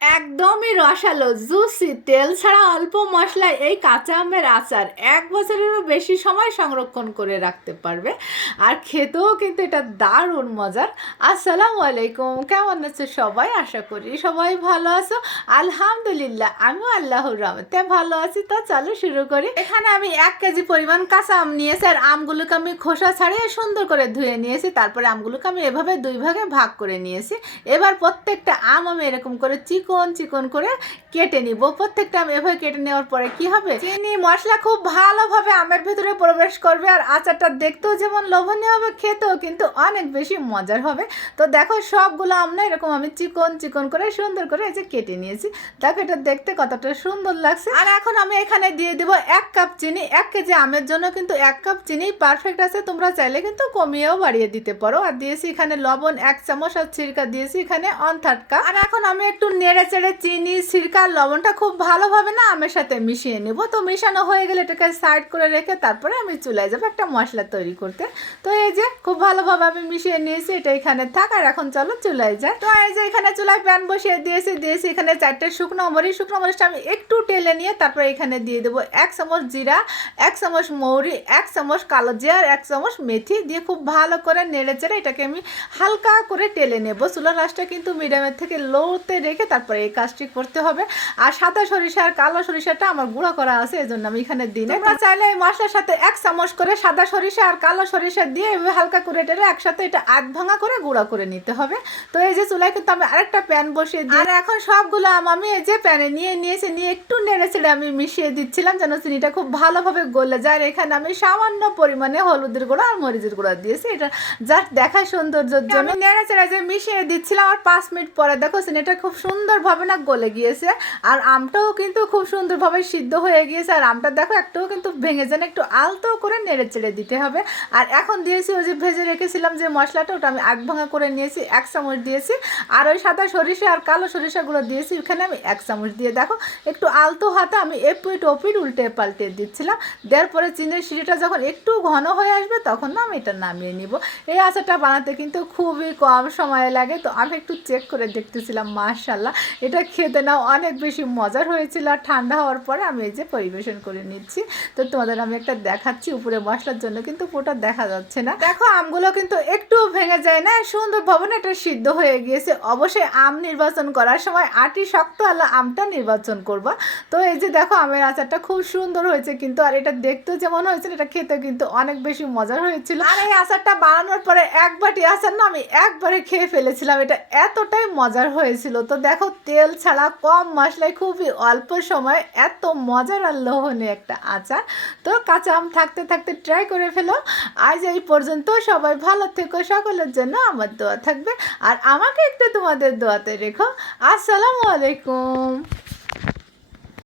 একদমই রসালো জুসি তেল ছাড়া অল্প মশলায় এই কাঁচা আমের আচার এক বছরেরও বেশি সময় সংরক্ষণ করে রাখতে পারবে। আর খেতেও কিন্তু এটা দারুণ মজার। আসসালামু আলাইকুম, কেমন আছো সবাই? আশা করি সবাই ভালো আছো। আলহামদুলিল্লাহ, আমিও আল্লাহর রহমতে ভালো আছি। তো চলো শুরু করি। এখানে আমি এক কেজি পরিমাণ কাঁচা আম নিয়েছি আর আমগুলোকে আমি খোসা ছাড়িয়ে সুন্দর করে ধুয়ে নিয়েছি। তারপরে আমগুলোকে আমি এভাবে দুই ভাগে ভাগ করে নিয়েছি। এবার প্রত্যেকটা আম আমি এরকম করে চিকন চিকন করে কেটে নিব। প্রত্যেকটা আম এভাবে কেটে নেওয়ার পরে কি হবে? চিনি, মশলা খুব ভালোভাবে আমের ভিতরে প্রবেশ করবে আর আচারটা দেখতেও যেমন লোভনীয় হবে, খেতেও কিন্তু অনেক বেশি মজার হবে। তো দেখো, সবগুলো আম না এরকম আমি চিকন চিকন করে সুন্দর করে এই যে কেটে নিয়েছি। দেখো, এটা দেখতে কতটা সুন্দর লাগছে। আর এখন আমি এখানে দিয়ে দিব এক কাপ চিনি। এক কেজি আমের জন্য কিন্তু এক কাপ চিনি পারফেক্ট আছে। তোমরা চাইলে কিন্তু কমিয়েও বাড়িয়ে দিতে পারো। আর দিয়েছি এখানে লবণ এক চামচ আর সিরকা দিয়েছি এখানে অন থার্ড কাপ আর এখন আমি একটু নেড়ে চেড়ে চিনি, সিরকা লবণটা খুব ভালোভাবে না আমের সাথে মিশিয়ে নেব। তো মেশানো হয়ে গেলে এটাকে সাইড করে রেখে তারপরে আমি চুলায় যাব একটা মশলা তৈরি করতে। তো এই যে খুব ভালোভাবে আমি মিশিয়ে নিয়েছি, এটা এখানে থাক আর এখন চলো চুলায় যায় তো এই যে এখানে চুলায় প্যান বসিয়ে দিয়েছি দিয়েছি এখানে চারটে শুকনো মরিচ। শুকনো মরিচটা আমি একটু টেলে নিয়ে তারপরে এখানে দিয়ে দেবো এক চামচ জিরা, এক চামচ মৌরি, এক চামচ কালো জিরা এক চামচ মেথি। দিয়ে খুব ভালো করে নেড়ে চেড়ে এটাকে আমি হালকা করে টেলে নেব। চুলার রাসটা কিন্তু মিডিয়ামের থেকে লোতে রেখে তারপরে এই কাজটি করতে হবে। আর সাদা সরিষা আর কালো সরিষাটা আমার গুঁড়া করা আছে এই জন্য আমি এখানে দিই না। চাইলে এই মশলার সাথে এক চামচ করে সাদা সরিষা আর কালো সরিষা দিয়ে এভাবে হালকা করে টেলে একসাথে এটা আধ ভাঙা করে গুঁড়া করে নিতে হবে। তো এই যে চুলায় কিন্তু আমি আরেকটা প্যান বসিয়ে দিই। আর এখন সবগুলো আম এই যে প্যানে নিয়ে নিয়েছি, নিয়ে একটু নেড়ে চেড়ে আমি মিশিয়ে দিচ্ছিলাম যেন চিনিটা খুব ভালোভাবে গলে যায়। আর এখানে আমি সামান্য পরিমাণে হলুদের গুঁড়ো আর মরিচের গুঁড়ো দিয়েছি। এটা জাস্ট দেখায় সৌন্দর্যের জন্য। আমি নেড়ে চেড়ে যে মিশিয়ে দিচ্ছিলাম, আর পাঁচ মিনিট পরে দেখো চিনিটা খুব সুন্দরভাবে না গলে গিয়েছে। আর আমটাও কিন্তু খুব সুন্দরভাবে সিদ্ধ হয়ে গিয়েছে। আর আমটা দেখো, একটাও কিন্তু ভেঙে যান একটু আলতো করে নেড়ে চেড়ে দিতে হবে। আর এখন দিয়েছি ওই যে ভেজে রেখেছিলাম যে মশলাটা, ওটা আমি আগ ভাঙা করে নিয়েছি, এক চামচ দিয়েছি। আর ওই সাদা সরিষা আর কালো সরিষাগুলো দিয়েছি, ওখানে আমি এক চামচ দিয়ে দেখো, একটু আলতো হাতে আমি এপিট ওপিট উল্টে পাল্টে দিচ্ছিলাম। দেওয়ার পরে চিনের সিঁড়িটা যখন একটু ঘন হয়ে আসবে, তখন না আমি এটা নামিয়ে নিব। এই আচারটা বানাতে কিন্তু খুবই কম সময় লাগে। তো আমি একটু চেক করে দেখতেছিলাম মাশাল্লাহ এটা খেতে না অনেক বেশি মজার হয়েছিল আর ঠান্ডা হওয়ার পরে আমি এই যে পরিবেশন করে নিচ্ছি। তো তোমাদের আমি একটা দেখাচ্ছি, উপরে মশলার জন্য কিন্তু পুরোটা দেখা যাচ্ছে না। দেখো, আমগুলো কিন্তু একটু ভেঙে যায় না, সুন্দর ভবনে এটা সিদ্ধ হয়ে গিয়েছে। অবশ্যই আম নির্বাচন করার সময় আটি শক্ত আলা আমটা নির্বাচন করবা। তো এই যে দেখো, আমের আচারটা খুব সুন্দর হয়েছে কিন্তু, আর এটা দেখতেও যেমন হয়েছিল এটা খেতে কিন্তু অনেক বেশি মজার হয়েছিল। আর এই আচারটা বানানোর পরে এক বাটি আচার না, আমি একবারে খেয়ে ফেলেছিলাম, এটা এতটাই মজার হয়েছিল। তো দেখো তেল ছাড়া কম মশলায় খুবই অল্প সময় এত মজার আর লোহনে একটা আচার। তো কাঁচা আম থাকতে থাকতে ট্রাই করে ফেলো। আজ এই পর্যন্ত সবাই ভালো থেকো, সকলের জন্য আমার দোয়া থাকবে। আর আমাকে একটু তোমাদের দোয়াতে রেখো। আসসালামু আলাইকুম।